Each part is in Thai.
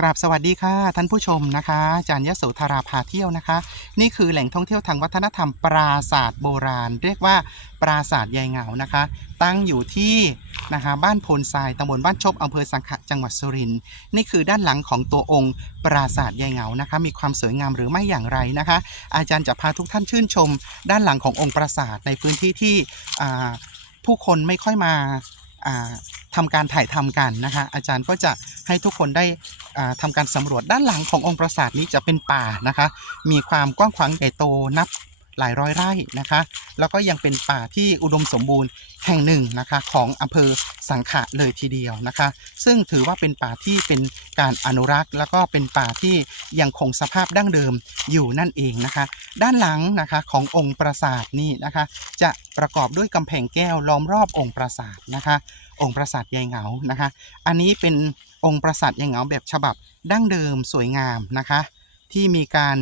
กราบสวัสดีค่ะ ท่านผู้ชมนะคะอาจารย์ยโสธราพาเที่ยวนะคะ นี่คือแหล่งท่องเที่ยวทางวัฒนธรรมปราศาสตร์โบราณ เรียกว่าปราศาสตร์ยายเหงานะคะ ตั้งอยู่ที่นะคะบ้านโพนทรายตำบลบ้านชบอำเภอสังขะจังหวัดสุรินทร์นี่คือด้านหลังของตัวองค์ปราศาสตร์ยายเหงานะคะ มีความสวยงามหรือไม่อย่างไรนะคะ อาจารย์จะพาทุกท่านชื่นชม ด้านหลังขององค์ปราศาสาทในพื้นที่ที่ผู้คนไม่ค่อยมา ทำทำการถ่ายทำกันนะคะ อาจารย์ก็จะให้ทุกคนได้ทำทำการสำรวจด้านหลังขององค์ปราสาทนี้จะเป็นป่านะคะ มีความกว้างขวางใหญ่โตนับ หลายร้อยไร่นะคะ แล้วก็ยังเป็นป่าที่อุดมสมบูรณ์แห่งหนึ่งนะคะของอำเภอสังขะเลยทีเดียวนะคะ ซึ่งถือว่าเป็นป่าที่เป็นการอนุรักษ์ แล้วก็เป็นป่าที่ยังคงสภาพดั้งเดิมอยู่นั่นเองนะคะ ด้านหลังนะคะขององค์ปราสาทนี่นะคะ จะประกอบด้วยกำแพงแก้วล้อมรอบองค์ปราสาทนะคะ องค์ปราสาทยายเหงานะคะ อันนี้เป็นองค์ปราสาทยายเหงาแบบฉบับดั้งเดิมสวยงามนะคะ ที่มีการ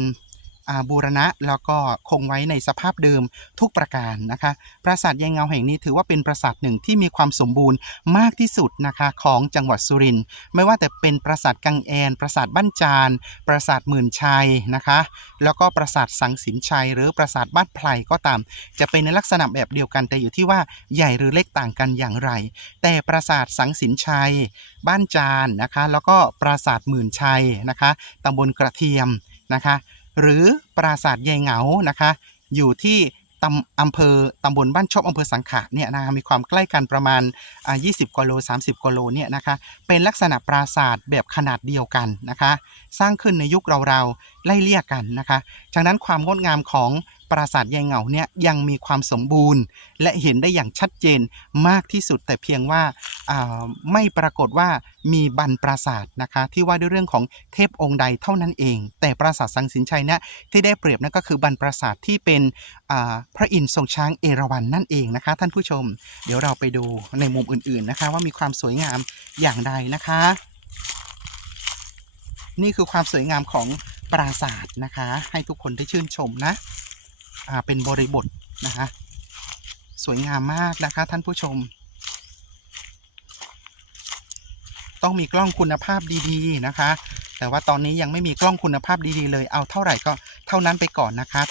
บูรณะแล้วก็คงไว้ในสภาพเดิมทุกประการนะคะปราสาทยายเงาแห่งนี้ถือว่าเป็นปราสาทหนึ่งที่มีความสมบูรณ์มากที่สุดนะคะของจังหวัดสุรินทร์ไม่ว่าแต่เป็นปราสาทกังแอน ปราสาทบ้านจาน ปราสาทหมื่นชัยนะคะ แล้วก็ปราสาทสังสินชัย หรือปราสาทบ้านไพรก็ตาม จะเป็นในลักษณะแบบเดียวกันแต่อยู่ที่ว่าใหญ่หรือเล็กต่างกันอย่างไร แต่ปราสาทสังสินชัย บ้านจานนะคะ แล้วก็ปราสาทหมื่นชัยนะคะตำบลกระเทียมนะคะ หรือปราสาทยายเหงานะคะ อยู่ที่ตำอำเภอตำบลบ้านชอบอำเภอสังขะเนี่ยนะคะมีความใกล้กันประมาณ 20กิโล 30กิโลเนี่ยนะคะเป็นลักษณะปราสาทแบบขนาดเดียวกันนะคะ สร้างขึ้นในยุคเราๆไล่เลี่ยกันนะคะฉะนั้นความงดงามของ ปราสาทยายเหงาเนี่ยยังมีความสมบูรณ์ และเห็นได้อย่างชัดเจนมากที่สุดแต่เพียงว่าาไม่ปรากฏว่ามีบรรปราสาทนะคะที่ว่าด้วยเรื่องของเทพองค์ใดเท่านั้นเอง แต่ปราสาทสังสินชัยเนี่ยที่ได้เปรียบนั่นก็คือบรรปราสาทที่เป็นพระอินทร์ทรงช้างเอราวัณนั่นเองนะคะท่านผู้ชม เดี๋ยวเราไปดูในมุมอื่นๆนะคะว่ามีความสวยงามอย่างใดนะคะ นี่คือความสวยงามของปราสาทนะคะ ให้ทุกคนได้ชื่นชมนะ อ่าเป็นบริบทนะคะสวยงามมากนะคะท่านผู้ชม ต้องมีกล้องคุณภาพดีๆนะคะ แต่ว่าตอนนี้ยังไม่มีกล้องคุณภาพดีๆเลยเอาเท่าไหร่ก็เท่านั้นไปก่อนนะคะ